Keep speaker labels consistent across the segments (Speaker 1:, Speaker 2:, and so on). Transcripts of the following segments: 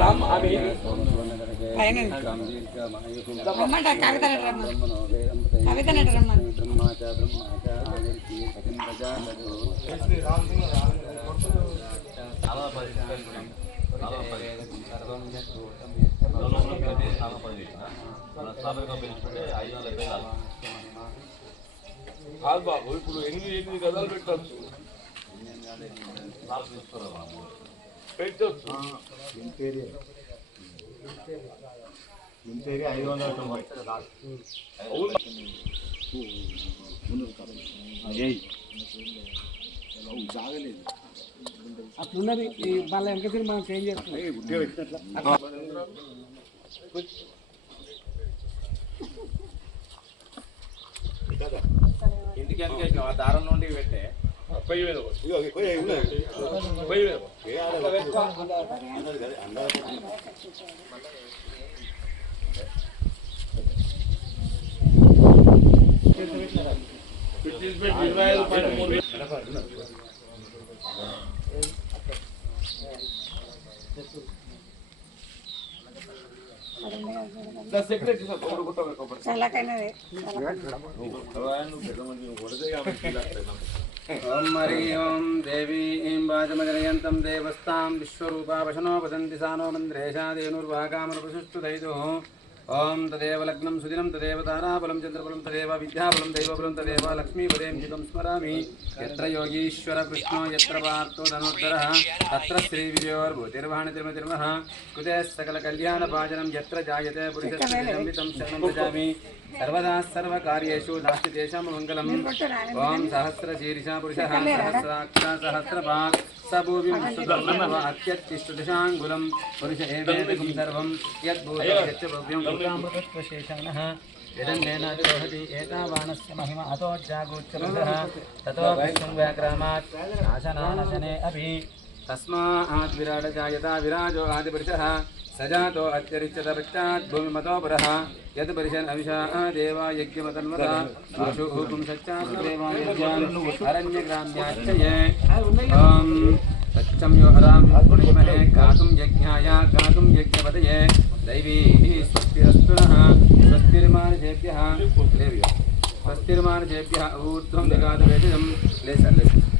Speaker 1: రామ్. ఆమె కాదు బాబు ఇప్పుడు ఎనిమిది ఎనిమిది గదాలు పెట్టచ్చు. పెట్టచ్చు.
Speaker 2: అట్లున్నది ఈ వాళ్ళ వెనక తిరిగి మనం చేంజ్ చేస్తున్నాం
Speaker 3: ఆ దారం నుండి పెట్టే.
Speaker 1: ఇరవై ఐదు పైన మూడు వేలు.
Speaker 3: ఓం హరి ఓం దేవీ ఈం వాచమజనయంతం దేవస్తాం విశ్వరూపా వదంతి సానో మంద్రేషాదేనుర్వాగామనుపసుష్టు దైదో ఓం తదేవ లగ్నం సుదినం తదేవ తారాబలం చంద్రబలం తదేవ విద్యాబలం దైవబలం తదేవ లక్ష్మీపదేం చితం స్మరామి. ఎత్ర యోగీశ్వర కృష్ణో ఎత్ర పార్థో ధనుర్ధర. తత్ర శ్రీ శ్రీవిజయోర్భూతిర్వాణి తిరుమతిర్మః కృతే సకల కళ్యాణ భాజనం ఎత్ర జాయతే పురుషం శరణం భజామి. सर्वदा सर्वकार्येषु नास्ति तेषां मङ्गलम् ॐ सहस्रशीर्षा पुरुषः सहस्राक्ष स भूमिं अत्यत्तिष्ठदशाङ्गुलं पुरुष सर्वं महिमा अतो जागोच्चरुदः ततो वैष्णं व्याक्रामात् नाशनानशने अपि। तस्माराट जायता विराजो आदिपुरुषः स जातो अत्यरिच्यतपश्चात् भूमिमतो पुरः यत् परिशन् देवा यज्ञमतन्वता अरण्यग्राम्याश्चये सत्यं यो हरां गुणिमहे गातुं यज्ञाय गातुं दैवीः ऊर्ध्वं जगातवेदिनं लेसन्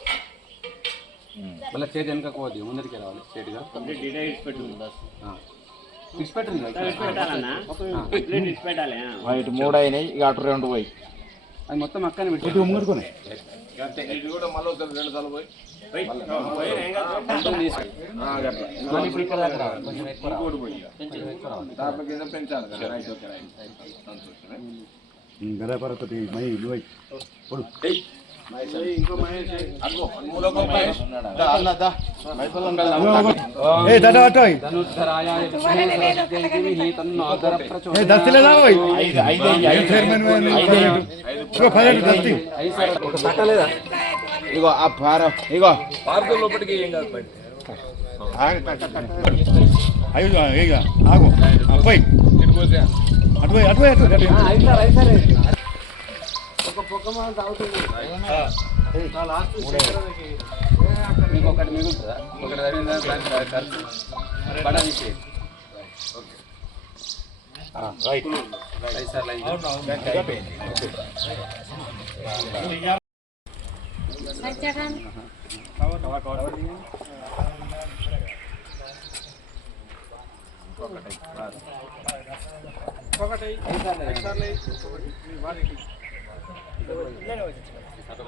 Speaker 3: మళ్ళీ చేతి వెనక పోద్ది ముందరికి రావాలి ఇడిచిపెట్టింది
Speaker 4: వైట్ మూడు అయినాయి ఇక అటు రెండు పోయి.
Speaker 3: అది మొత్తం అక్కనే పెట్టి
Speaker 1: సంతోషం
Speaker 4: గదపరతటి మై పోయి. ఇగో ఆ పార ఇగో
Speaker 1: పార్కుల లోపలికి ఏం కాదు బయట
Speaker 4: ఐదు ఇక ఆగు అబ్బాయి
Speaker 1: ఇటు పోతే
Speaker 4: అటు పోయి అటు పోయి అటు పోయి.
Speaker 3: ఐదు సార్ ఐదు సార్
Speaker 2: ఒక పొక్క మనం తాగుతుంది
Speaker 3: మీకు ఒకటి మిగులుతుందా ఒకటి ఖర్చు బడా తీసి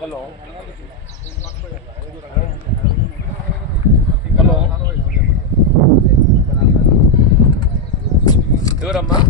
Speaker 4: రైట్
Speaker 3: ఐదు సార్లు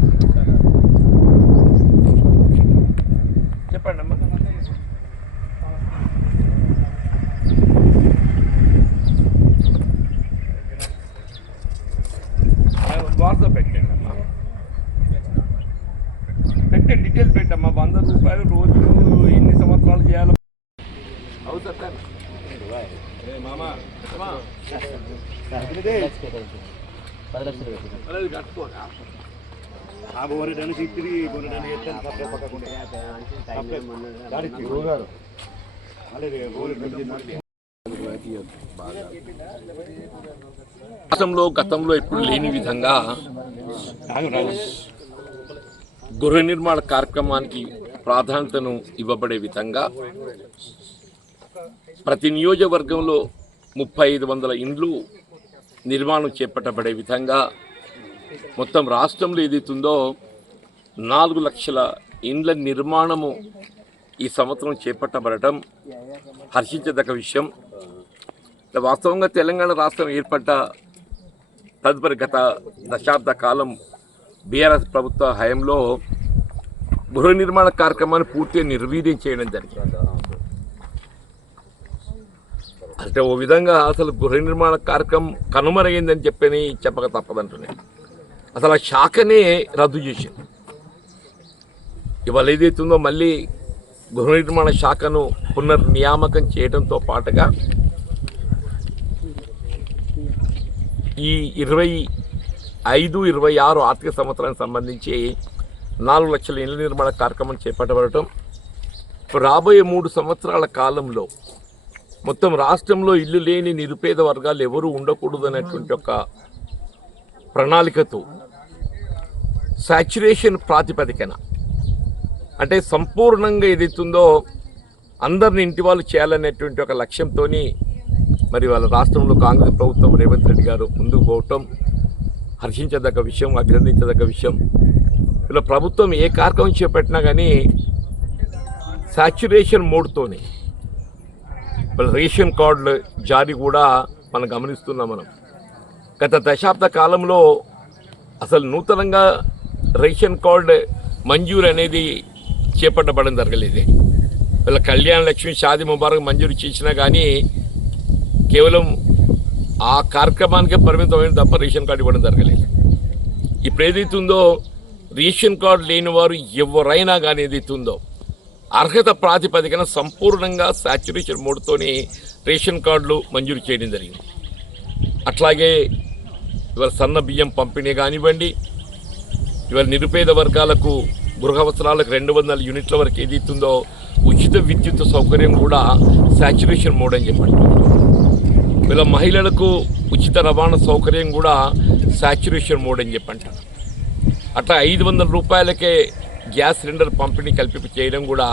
Speaker 1: రాష్ట్రంలో గతంలో ఎప్పుడు లేని విధంగా గృహ నిర్మాణ కార్యక్రమానికి ప్రాధాన్యతను ఇవ్వబడే విధంగా ప్రతి నియోజకవర్గంలో ముప్పై ఐదు వందల ఇండ్లు నిర్మాణం చేపట్టబడే విధంగా మొత్తం రాష్ట్రంలో ఏదైతుందో నాలుగు లక్షల ఇండ్ల నిర్మాణము ఈ సంవత్సరం చేపట్టబడటం హర్షించదగ్గ విషయం. వాస్తవంగా తెలంగాణ రాష్ట్రం ఏర్పడ్డ తదుపరి గత దశాబ్ద కాలం బీఆర్ఎస్ ప్రభుత్వ హయంలో గృహ నిర్మాణ కార్యక్రమాన్ని పూర్తిగా నిర్వీర్యం చేయడం జరిగింది. అంటే ఓ విధంగా అసలు గృహ నిర్మాణ కార్యక్రమం కనుమరుగైందని చెప్పని చెప్పక తప్పదంటున్నాయి. అసలు ఆ శాఖనే రద్దు చేసింది. ఇవాళ ఏదైతుందో మళ్ళీ గృహ నిర్మాణ శాఖను పునర్నియామకం చేయడంతో పాటుగా ఈ ఇరవై ఐదు ఇరవై ఆరు ఆర్థిక సంవత్సరానికి సంబంధించి నాలుగు లక్షల ఇళ్ళ నిర్మాణ కార్యక్రమం చేపట్టబడటం. రాబోయే మూడు సంవత్సరాల కాలంలో మొత్తం రాష్ట్రంలో ఇల్లు లేని నిరుపేద వర్గాలు ఎవరు ఉండకూడదు అనేటువంటి ఒక ప్రణాళికతో సాచ్యురేషన్ ప్రాతిపదికన అంటే సంపూర్ణంగా ఏదైతుందో అందరిని ఇంటి వాళ్ళు చేయాలనేటువంటి ఒక లక్ష్యంతో మరి వాళ్ళ రాష్ట్రంలో కాంగ్రెస్ ప్రభుత్వం రేవంత్ రెడ్డి గారు ముందుకు పోవటం హర్షించదగ్గ విషయం అభినందించదగ్గ విషయం. ఇలా ప్రభుత్వం ఏ కార్యక్రమం చేపట్టినా కానీ సాచ్యురేషన్ మోడ్తోనే రేషన్ కార్డులు జారీ కూడా మనం గమనిస్తున్నాం మనం. గత దశాబ్ద కాలంలో అసలు నూతనంగా రేషన్ కార్డు మంజూరు అనేది చేపట్టబడడం జరగలేదు. వీళ్ళ కళ్యాణ లక్ష్మి షాది ముబారక్ మంజూరు చేసినా కానీ కేవలం ఆ కార్యక్రమానికే పరిమితమైన తప్ప రేషన్ కార్డు ఇవ్వడం జరగలేదు. ఇప్పుడు ఏదైతుందో రేషన్ కార్డు లేని వారు ఎవరైనా కానీ ఏదైతుందో అర్హత ప్రాతిపదికన సంపూర్ణంగా సాచురేషన్ మోడ్తోనే రేషన్ కార్డులు మంజూరు చేయడం జరిగింది. అట్లాగే ఇవాళ సన్న బియ్యం పంపిణీ కానివ్వండి ఇవాళ నిరుపేద వర్గాలకు గృహ అవసరాలకు రెండు వందల యూనిట్ల వరకు ఏది ఇస్తుందో ఉచిత విద్యుత్ సౌకర్యం కూడా సాచురేషన్ మోడ్ అని చెప్పండి. ఇలా మహిళలకు ఉచిత రవాణా సౌకర్యం కూడా సాచురేషన్ మోడ్ అని చెప్పంటారు. అట్లా ఐదు వందల రూపాయలకే గ్యాస్ సిలిండర్ పంపిణీ కల్పింపు చేయడం కూడా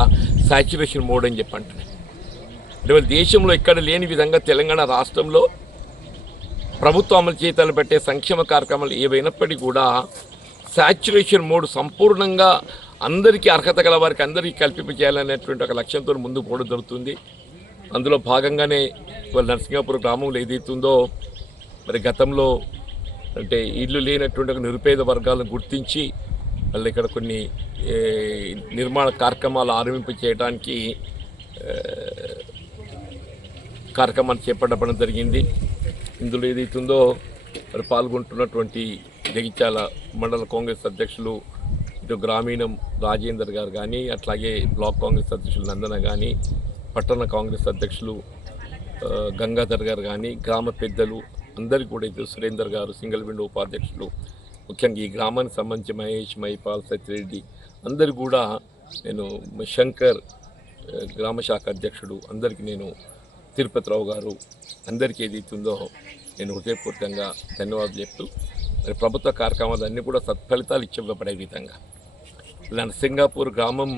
Speaker 1: సాచురేషన్ మోడ్ అని చెప్పంటారు అంటున్నాయి. వాళ్ళ దేశంలో ఇక్కడ లేని విధంగా తెలంగాణ రాష్ట్రంలో ప్రభుత్వం అమలు చేతాలు పెట్టే సంక్షేమ కార్యక్రమాలు ఏవైనప్పటికీ కూడా సాచురేషన్ మోడ్ సంపూర్ణంగా అందరికీ అర్హత గల వారికి అందరికీ కల్పింపు చేయాలనేటువంటి ఒక లక్ష్యంతో ముందుకు పోవడం జరుగుతుంది. అందులో భాగంగానే వాళ్ళ నరసింహాపురం గ్రామంలో ఏదైతుందో మరి గతంలో అంటే ఇల్లు లేనటువంటి ఒక నిరుపేద వర్గాలను గుర్తించి మళ్ళీ ఇక్కడ కొన్ని నిర్మాణ కార్యక్రమాలు ఆరంభింపు చేయడానికి కార్యక్రమాలు కార్యక్రమాన్ని చేపట్టడం జరిగింది. ఇందులో ఏదైతుందో మరి పాల్గొంటున్నటువంటి జగిత్యాల మండల కాంగ్రెస్ అధ్యక్షులు ఇటు గ్రామీణం రాజేందర్ గారు కానీ అట్లాగే బ్లాక్ కాంగ్రెస్ అధ్యక్షులు నందన కానీ పట్టణ కాంగ్రెస్ అధ్యక్షులు గంగాధర్ గారు కానీ గ్రామ పెద్దలు అందరికీ కూడా ఇటు సురేందర్ గారు సింగిల్ విండో ఉపాధ్యక్షులు ముఖ్యంగా ఈ గ్రామానికి సంబంధించి మహేష్ మైపాల్ సత్యరెడ్డి అందరు కూడా నేను శంకర్ గ్రామ శాఖ అధ్యక్షుడు అందరికీ నేను తిరుపతిరావు గారు అందరికీ ఏది ఇస్తుందో నేను హృదయపూర్వకంగా ధన్యవాదాలు చెప్తూ మరి ప్రభుత్వ కార్యక్రమాలు అన్నీ కూడా సత్ఫలితాలు ఇచ్చివ్వబడే విధంగా ఇలాంటి సింగాపూర్ గ్రామం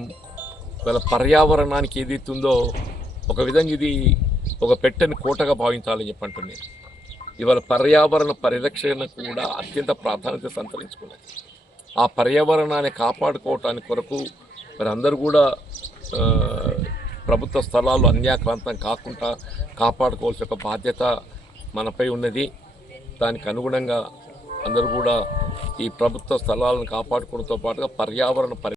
Speaker 1: వాళ్ళ పర్యావరణానికి ఏది ఇస్తుందో ఒక విధంగా ఇది ఒక పెట్టని కోటగా భావించాలని చెప్పంటున్నాను ఇవాళ పర్యావరణ పరిరక్షణ కూడా అత్యంత ప్రాధాన్యత సంతరించుకున్నది. ఆ పర్యావరణాన్ని కాపాడుకోవటానికి కొరకు మరి అందరూ కూడా ప్రభుత్వ స్థలాలు అన్యాక్రాంతం కాకుండా కాపాడుకోవాల్సిన ఒక బాధ్యత మనపై ఉన్నది. దానికి అనుగుణంగా అందరూ కూడా ఈ ప్రభుత్వ స్థలాలను కాపాడుకోవడంతో పాటుగా పర్యావరణ పరి